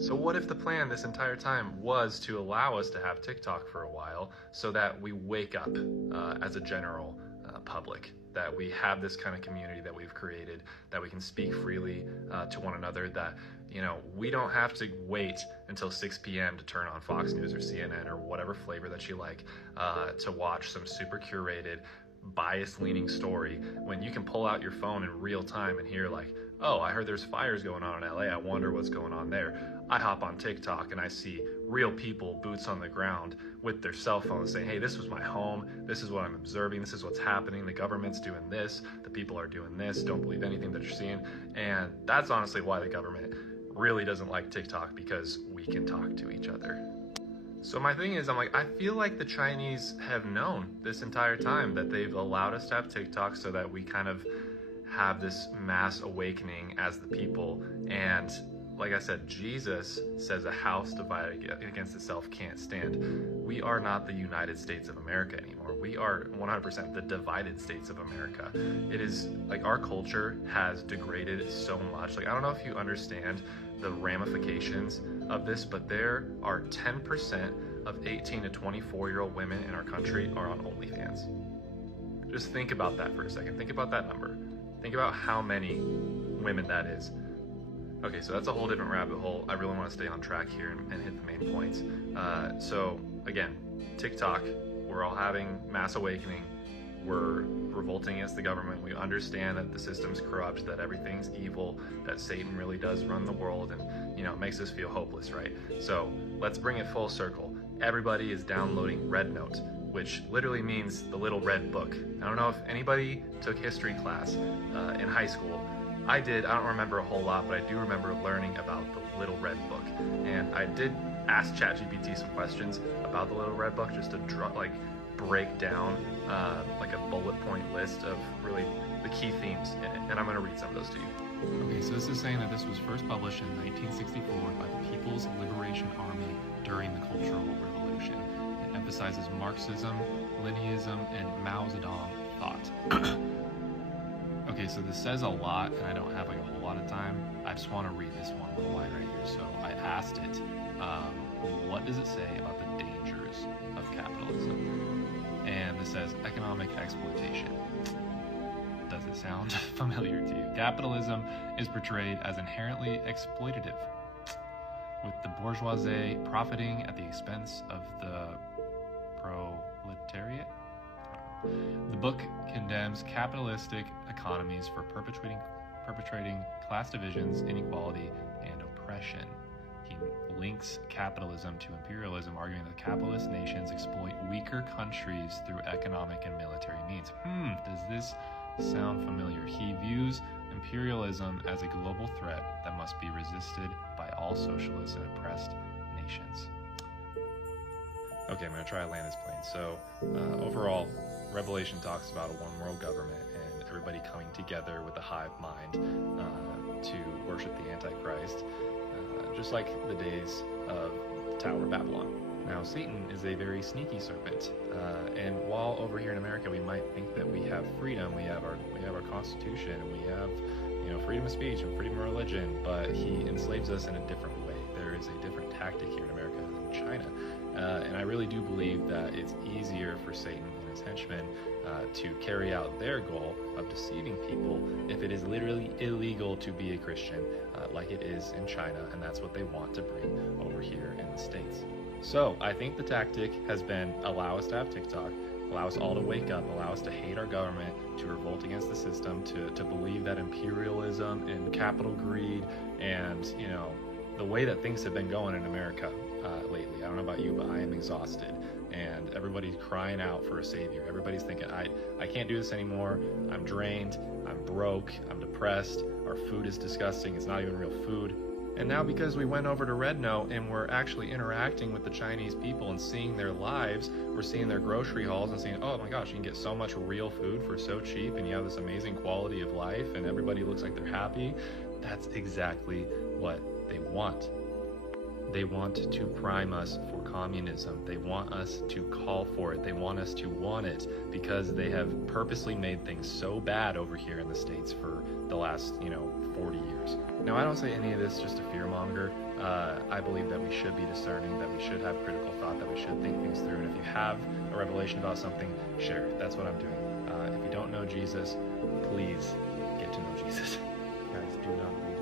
So what if the plan this entire time was to allow us to have TikTok for a while so that we wake up as a general public, that we have this kind of community that we've created, that we can speak freely to one another, that, you know, we don't have to wait until 6 p.m. to turn on Fox News or CNN or whatever flavor that you like to watch some super curated, bias-leaning story, when you can pull out your phone in real time and hear like, oh, I heard there's fires going on in LA, I wonder what's going on there. I hop on TikTok and I see real people, boots on the ground, with their cell phones saying, hey, this was my home, this is what I'm observing, this is what's happening, the government's doing this, the people are doing this, don't believe anything that you're seeing. And that's honestly why the government really doesn't like TikTok, because we can talk to each other. So my thing is, I'm like, I feel like the Chinese have known this entire time that they've allowed us to have TikTok so that we kind of have this mass awakening as the people. And like I said, Jesus says a house divided against itself can't stand. We are not the United States of America anymore. We are 100% the divided states of America. It is like our culture has degraded so much. Like, I don't know if you understand the ramifications of this, but there are 10% of 18 to 24-year-old women in our country are on OnlyFans. Just think about that for a second. Think about that number. Think about how many women that is. Okay, so that's a whole different rabbit hole. I really want to stay on track here and hit the main points. So again, TikTok, we're all having mass awakening. We're revolting against the government. We understand that the system's corrupt, that everything's evil, that Satan really does run the world, and, you know, it makes us feel hopeless, right? So let's bring it full circle. Everybody is downloading RedNote, which literally means the little red book. I don't know if anybody took history class in high school. I did. I don't remember a whole lot, but I do remember learning about the Little Red Book. And I did ask ChatGPT some questions about the Little Red Book, just to break down like a bullet point list of really the key themes in it. And I'm going to read some of those to you. Okay, so this is saying that this was first published in 1964 by the People's Liberation Army during the Cultural Revolution. It emphasizes Marxism, Leninism, and Mao Zedong thought. Okay, so this says a lot, and I don't have like a whole lot of time. I just want to read this one little line right here. So I asked it, what does it say about the dangers of capitalism? And this says economic exploitation. Does it sound familiar to you? Capitalism is portrayed as inherently exploitative, with the bourgeoisie profiting at the expense of the proletariat. The book condemns capitalistic economies for perpetrating class divisions, inequality, and oppression. He links capitalism to imperialism, arguing that capitalist nations exploit weaker countries through economic and military means. Does this sound familiar? He views imperialism as a global threat that must be resisted by all socialist and oppressed nations. Okay, I'm going to try to land this plane. So, overall, Revelation talks about a one-world government and everybody coming together with a hive mind to worship the Antichrist, just like the days of the Tower of Babylon. Now, Satan is a very sneaky serpent, and while over here in America we might think that we have freedom, we have our Constitution, and we have, you know, freedom of speech and freedom of religion, but he enslaves us in a different way. There is a different tactic here in America than in China, and I really do believe that it's easier for Satan and his henchmen to carry out their goal of deceiving people if it is literally illegal to be a Christian, like it is in China, and that's what they want to bring over here in the States. So I think the tactic has been allow us to have TikTok, allow us all to wake up, allow us to hate our government, to revolt against the system, to believe that imperialism and capital greed and, you know, the way that things have been going in America lately. I don't know about you, but I am exhausted, and everybody's crying out for a savior. Everybody's thinking, I can't do this anymore. I'm drained, I'm broke, I'm depressed, our food is disgusting, it's not even real food. And now because we went over to RedNote and we're actually interacting with the Chinese people and seeing their lives, we're seeing their grocery hauls and seeing, oh my gosh, you can get so much real food for so cheap, and you have this amazing quality of life, and everybody looks like they're happy. That's exactly what they want. They want to prime us for communism. They want us to call for it. They want us to want it, because they have purposely made things so bad over here in the States for the last, 40 years. Now, I don't say any of this just to fearmonger. I believe that we should be discerning, that we should have critical thought, that we should think things through. And if you have a revelation about something, share it. That's what I'm doing. If you don't know Jesus, please get to know Jesus. Guys, do not leave